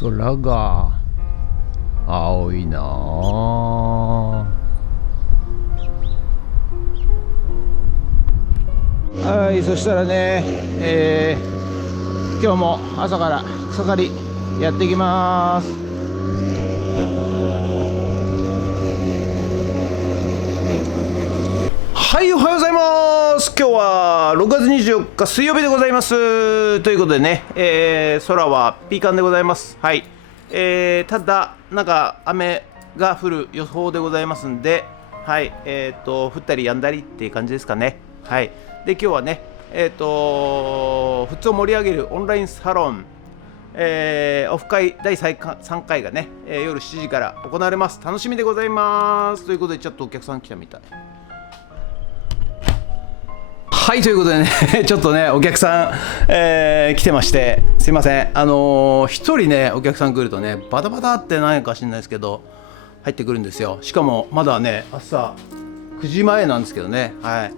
空が青いなあ。はい、そしたらね、今日も朝から草刈りやっていきます。はい、おはようございます。今日は6月24日水曜日でございます。ということでね、空はピーカンでございます。はい、ただなんか雨が降る予報でございますんで、はい、降ったりやんだりっていう感じですかね。はい、で今日はね、普通を盛り上げるオンラインサロン、オフ会第3回がね、夜7時から行われます。楽しみでございます。ということでちょっとお客さん来たみたい。はい、ということでねちょっとねお客さん、来てまして、すいません。一人ねお客さん来るとねバタバタって何か知んないですけど入ってくるんですよ。しかもまだね朝9時前なんですけどね。はい、あ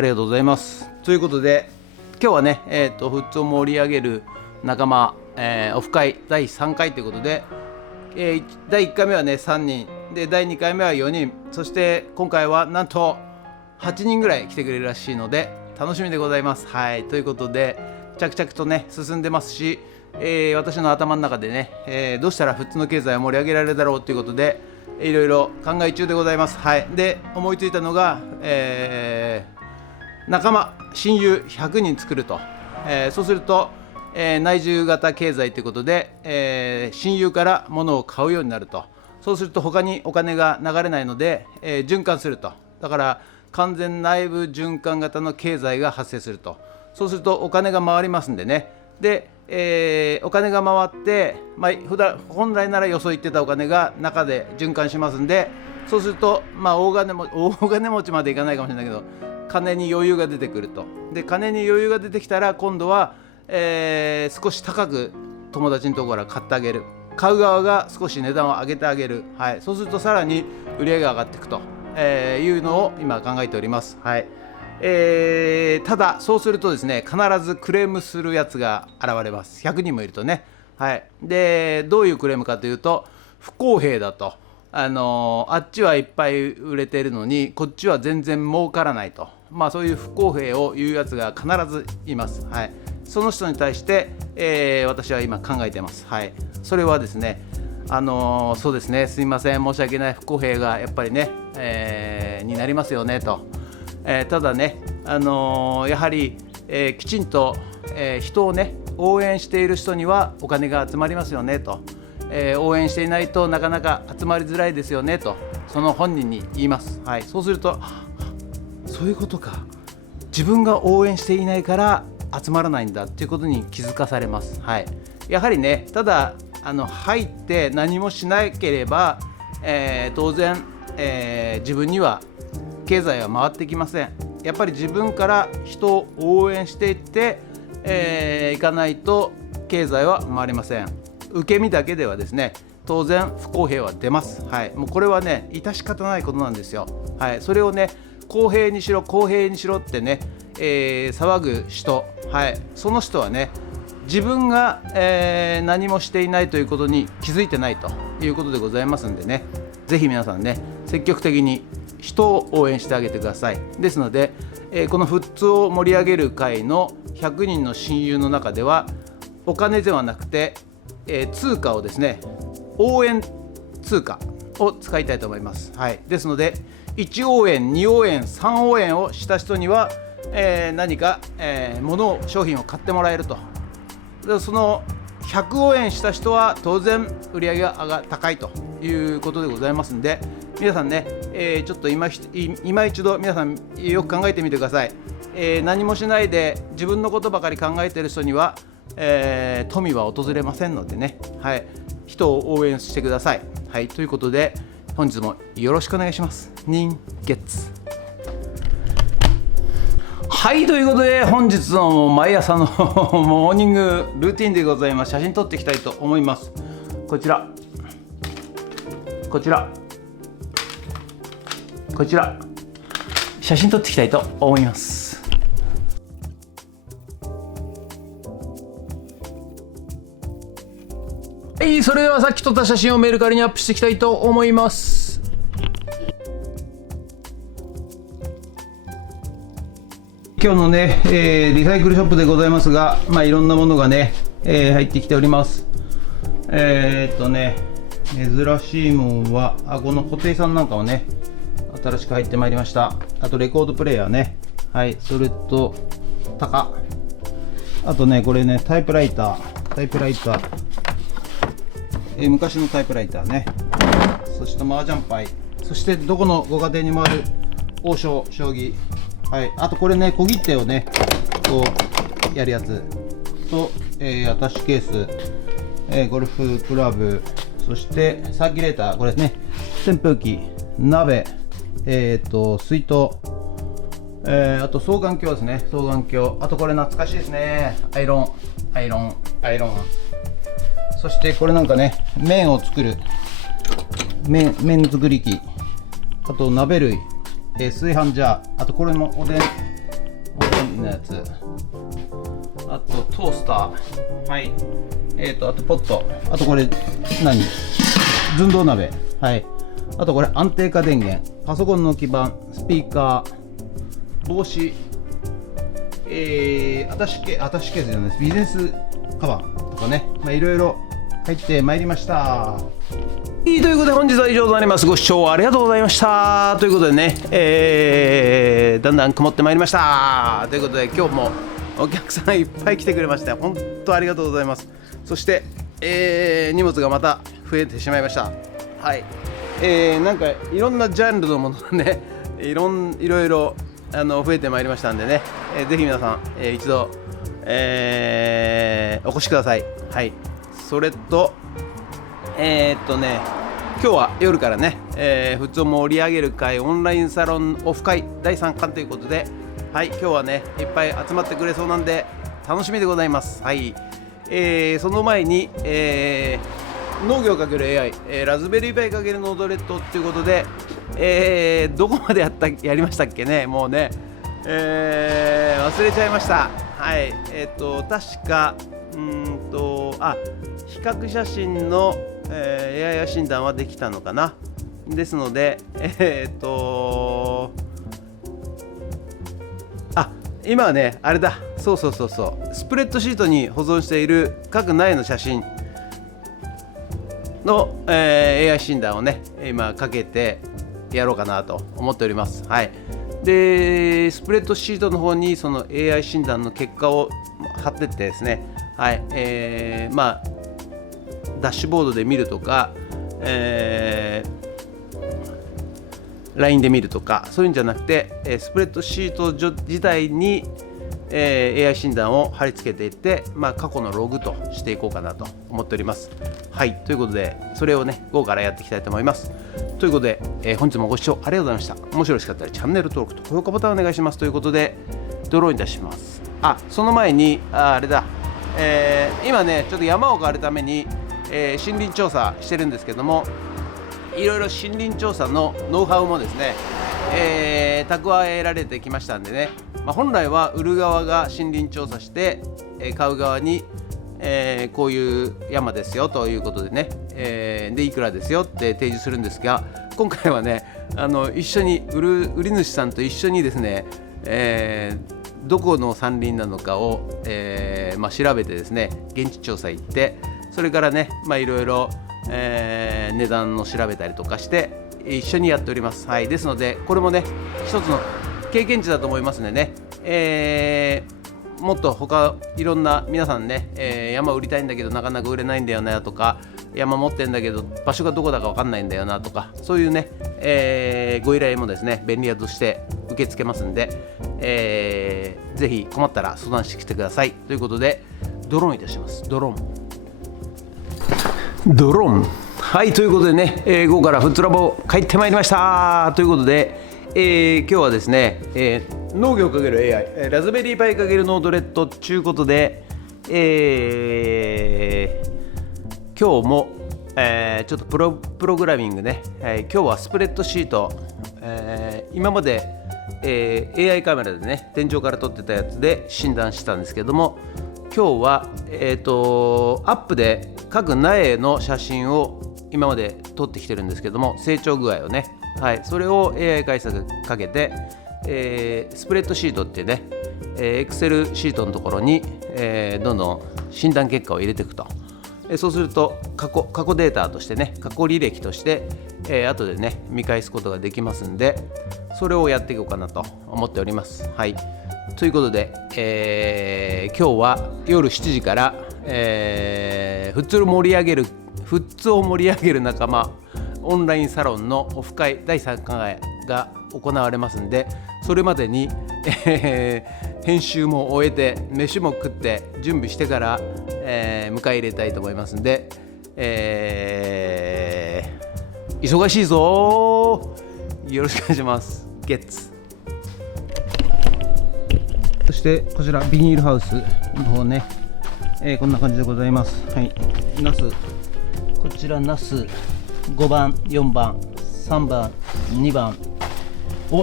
りがとうございます。ということで今日はね富津を盛り上げる仲間、オフ会第3回ということで、第1回目はね3人で、第2回目は4人、そして今回はなんと8人ぐらい来てくれるらしいので楽しみでございます。はい、ということで着々とね進んでますし、私の頭の中でね、どうしたら富津の経済を盛り上げられるだろうということでいろいろ考え中でございます。はい、で思いついたのが、仲間親友100人作ると、そうすると、内需型経済ということで、親友から物を買うようになると。そうすると他にお金が流れないので、循環すると。だから完全内部循環型の経済が発生すると。そうするとお金が回りますんでね。で、お金が回って、本来ならよそ行ってたお金が中で循環しますんで、そうすると、大金持ちまでいかないかもしれないけど金に余裕が出てくると。で金に余裕が出てきたら今度は、少し高く友達のところから買ってあげる。買う側が少し値段を上げてあげる。はい、そうするとさらに売り上げが上がっていくと、いうのを今考えております。はい、ただそうするとですね必ずクレームするやつが現れます。100人もいるとね。はい、でどういうクレームかというと不公平だと。あっちはいっぱい売れてるのにこっちは全然儲からないと。そういう不公平を言うやつが必ずいます。はい、その人に対して、私は今考えています。はい、それはですねそうですね、すいません申し訳ない、不公平がやっぱりね、になりますよねと。ただね、やはり、きちんと、人をね応援している人にはお金が集まりますよねと。応援していないとなかなか集まりづらいですよねと、その本人に言います。はい、そうするとそういうことか、自分が応援していないから集まらないんだっていうことに気づかされます。はい、やはりね、ただ入って何もしなければ、当然、自分には経済は回ってきません。やっぱり自分から人を応援していって、いかないと経済は回りません。受け身だけではですね当然不公平は出ます。はい、もうこれはね致し方ないことなんですよ。はい、それをね公平にしろ公平にしろってね、騒ぐ人、はい、その人はね自分が、何もしていないということに気づいてないということでございますんでね、ぜひ皆さんね積極的に人を応援してあげてください。ですので、この富津を盛り上げる会の100人の親友の中ではお金ではなくて、通貨をですね応援通貨を使いたいと思います。はい、ですので1応援2応援3応援をした人には、何か、物を商品を買ってもらえると。でその100応援した人は当然売り上げが高いということでございますんで、皆さんね、ちょっと今一度皆さんよく考えてみてください。何もしないで自分のことばかり考えている人には、富は訪れませんのでね、はい、人を応援してください。はい、ということで本日もよろしくお願いします。人月。はい、ということで本日の毎朝のモーニングルーティンでございます。写真撮っていきたいと思います。こちらこちら写真撮っていきたいと思います。はい、それではさっき撮った写真をメルカリにアップしていきたいと思います。今日のね、リサイクルショップでございますが、いろんなものがね、入ってきております。珍しいもんは、この布袋さんなんかをね、新しく入ってまいりました。あとレコードプレーヤーね、はい、それと鷹、あとね、これね、タイプライター、昔のタイプライターね、そして麻雀牌、そしてどこのご家庭にもある王将将棋、はい、あとこれね、小切手をねこうやるやつと、アタッシュケース、ゴルフクラブ、そしてサーキュレーター、これね、扇風機、鍋、水筒、あと双眼鏡ですね、双眼鏡、あとこれ懐かしいですね、アイロン、そしてこれなんかね、麺を作る麺作り機、あと鍋類、炊飯ジャー、あとこれもおでんのやつ、あとトースター、はい、あとポット、あとこれ寸胴鍋、はい、あとこれ安定化電源、パソコンの基板、スピーカー、帽子、アタッシュケースじゃないです、ビジネスカバンとかね、いろいろ入ってまいりました。ということで本日は以上となります。ご視聴ありがとうございました。ということでね、だんだん曇ってまいりました。ということで今日もお客さんいっぱい来てくれまして本当ありがとうございます。そして、荷物がまた増えてしまいました。はい、なんかいろんなジャンルのものがねいろいろ増えてまいりましたんでね、ぜひ皆さん、一度、お越しください。はい、それと今日は夜からね、ふつお盛り上げる会オンラインサロンオフ会第3巻ということで、はい、今日はねいっぱい集まってくれそうなんで楽しみでございます。はい、その前に、農業×AI、ラズベリーパイ×ノードレッドということで、どこまでやりましたっけね、もうね、忘れちゃいました。はい、確か比較写真の、AI 診断はできたのかな。ですので今はねあれだ、そうスプレッドシートに保存している各苗の写真の、AI 診断をね今かけてやろうかなと思っております。はい、でスプレッドシートの方にその AI 診断の結果を貼ってってですね、はい、ダッシュボードで見るとか、LINE で見るとかそういうんじゃなくて、スプレッドシート自体に、AI 診断を貼り付けていって、過去のログとしていこうかなと思っております。はい、ということでそれをね午後からやっていきたいと思います。ということで、本日もご視聴ありがとうございました。面白かったらチャンネル登録と高評価ボタンお願いします。ということでドローンいたします。その前にあれだ、今ねちょっと山を変わるために森林調査してるんですけども、いろいろ森林調査のノウハウもですね、蓄えられてきましたんでね、本来は売る側が森林調査して、買う側に、こういう山ですよということでね、でいくらですよって提示するんですが、今回はね一緒に売り主さんと一緒にですね、どこの山林なのかを、調べてですね現地調査行って、それからねいろいろ値段を調べたりとかして一緒にやっております。はい、ですのでこれもね一つの経験値だと思いますのでね、もっといろんな皆さんね、山売りたいんだけどなかなか売れないんだよなとか、山持ってんだけど場所がどこだか分かんないんだよなとか、そういうね、ご依頼もですね便利屋として受け付けますんで、ぜひ困ったら相談してきてください。ということでドローンいたします。ドローンはい、ということでね、午後からフットラボ帰ってまいりましたということで、今日はですね、農業×AI、ラズベリーパイ×ノードレッドということで、今日も、ちょっとプログラミングね、今日はスプレッドシート、今まで、AI カメラでね天井から撮ってたやつで診断したんですけども、今日は、アップで各苗の写真を今まで撮ってきてるんですけども、成長具合をね、それを AI 解析かけて、スプレッドシートっていうね、Excel シートのところに、どんどん診断結果を入れていくと。そうすると過去データとしてね、過去履歴として、後でね見返すことができますんで、それをやっていこうかなと思っております。ということで、今日は夜7時から、富津を盛り上げる仲間オンラインサロンのオフ会第3回が行われますんで、それまでに、編集も終えて飯も食って準備してから、迎え入れたいと思いますんで、忙しいぞー、よろしくお願いします。ゲッツ。そしてこちらビニールハウスの方ね、こんな感じでございます。ナス、こちらナス5番4番3番2番、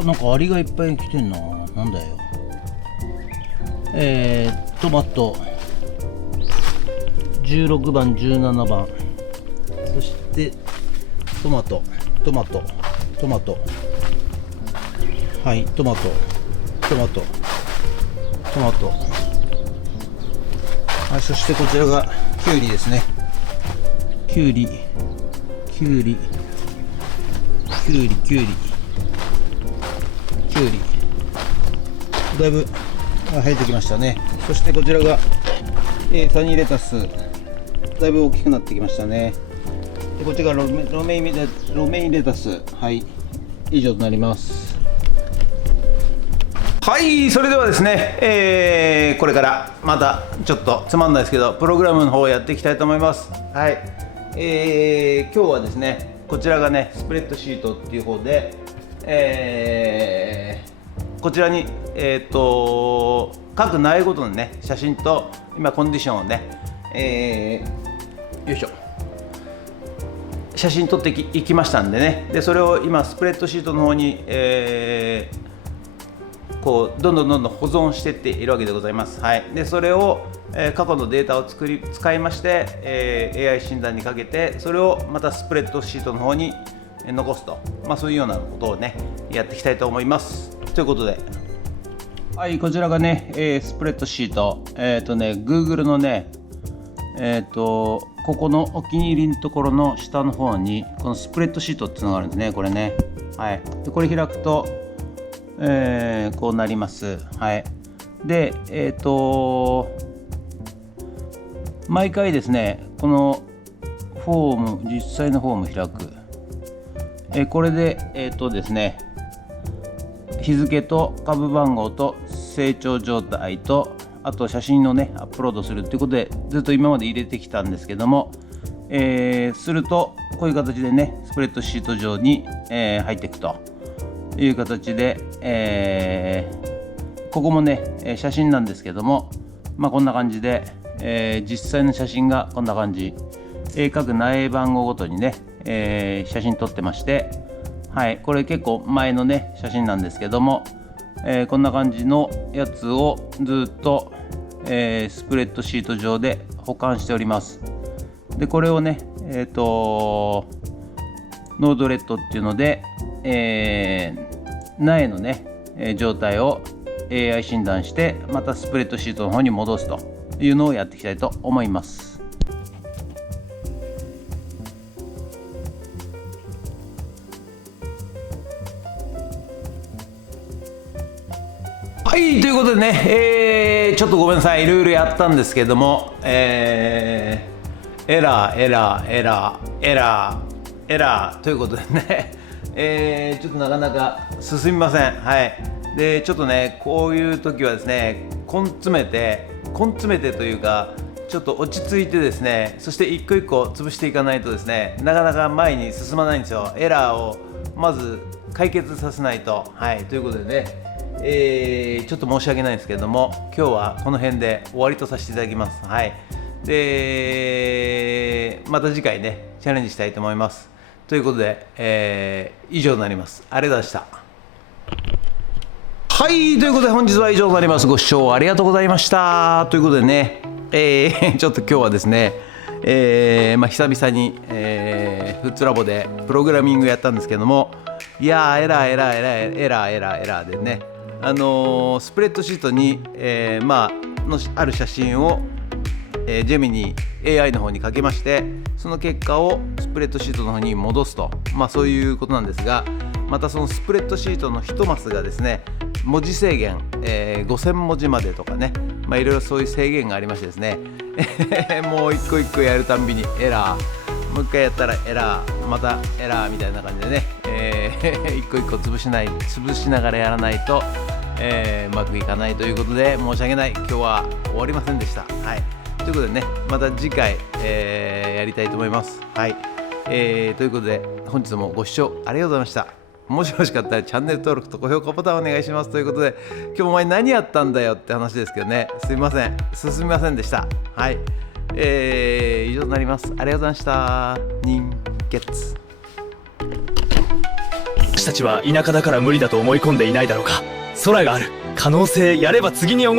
なんかアリがいっぱい来てんな。なんだよ。トマト16番17番、そしてトマト、トマト、そしてこちらがキュウリですね。キュウリだいぶ生えてきましたね。そしてこちらが、サニーレタス、だいぶ大きくなってきましたね。でこっちがロメインレタス、以上となります。それではですね、これからまたちょっとつまんないですけどプログラムの方をやっていきたいと思います。今日はですね、こちらがねスプレッドシートっていう方で、こちらに、各苗ごとのね写真と今コンディションをね、よいしょ、写真撮っていきましたんでね、でそれを今スプレッドシートの方に、こうどんどん保存していっているわけでございます。でそれを、過去のデータを使いまして、AI 診断にかけて、それをまたスプレッドシートの方に残すと、そういうようなことをねやっていきたいと思います。ということで、こちらがね、スプレッドシート、Google のね、ここのお気に入りのところの下の方にこのスプレッドシートっていうのがあるんですね。これね、でこれ開くと、こうなります。で毎回ですね、この実際のフォーム開く、これでですね、日付と株番号と成長状態と、あと写真をねアップロードするということでずっと今まで入れてきたんですけども、するとこういう形でねスプレッドシート上に、入っていくという形で、ここもね写真なんですけども、こんな感じで、実際の写真がこんな感じ、各苗番号ごとにね、写真撮ってまして、これ結構前のね写真なんですけども、こんな感じのやつをずっと、スプレッドシート上で保管しております。でこれをねノードレッドっていうので、苗のね状態を AI 診断してまたスプレッドシートの方に戻すというのをやっていきたいと思います。ということでね、ちょっとごめんなさい、いろいろやったんですけども、エラーということでね、ちょっとなかなか進みません。でちょっとね、こういう時はですね、根詰めてというか、ちょっと落ち着いてですね、そして一個一個潰していかないとですね、なかなか前に進まないんですよ。エラーをまず解決させないと。ということでね、ちょっと申し訳ないんですけれども、今日はこの辺で終わりとさせていただきます。でまた次回ねチャレンジしたいと思います。ということで、以上になります。ありがとうございました。はい、ということで本日は以上になります。ご視聴ありがとうございました。ということでね、ちょっと今日はですね、久々に、フッツラボでプログラミングやったんですけども、いやーエラーでね、スプレッドシートに、のある写真を、ジェミニ AI の方にかけまして、その結果をスプレッドシートの方に戻すと、そういうことなんですが、またそのスプレッドシートの1マスがですね、文字制限、5000文字までとかね、いろいろそういう制限がありましてですねもう一個一個やるたんびにエラー、もう一回やったらエラー、またエラーみたいな感じでね、一個一個潰しながらやらないと、うまくいかないということで、申し訳ない、今日は終わりませんでした。はい、ということでね、また次回、やりたいと思います。はい、ということで本日もご視聴ありがとうございました。もしよろしかったらチャンネル登録と高評価ボタンお願いしますということで、今日お前何やったんだよって話ですけどね、すみません、進みませんでした。はい、以上になります。ありがとうございました。人傑。私たちは田舎だから無理だと思い込んでいないだろうか。空がある可能性、やれば次に思い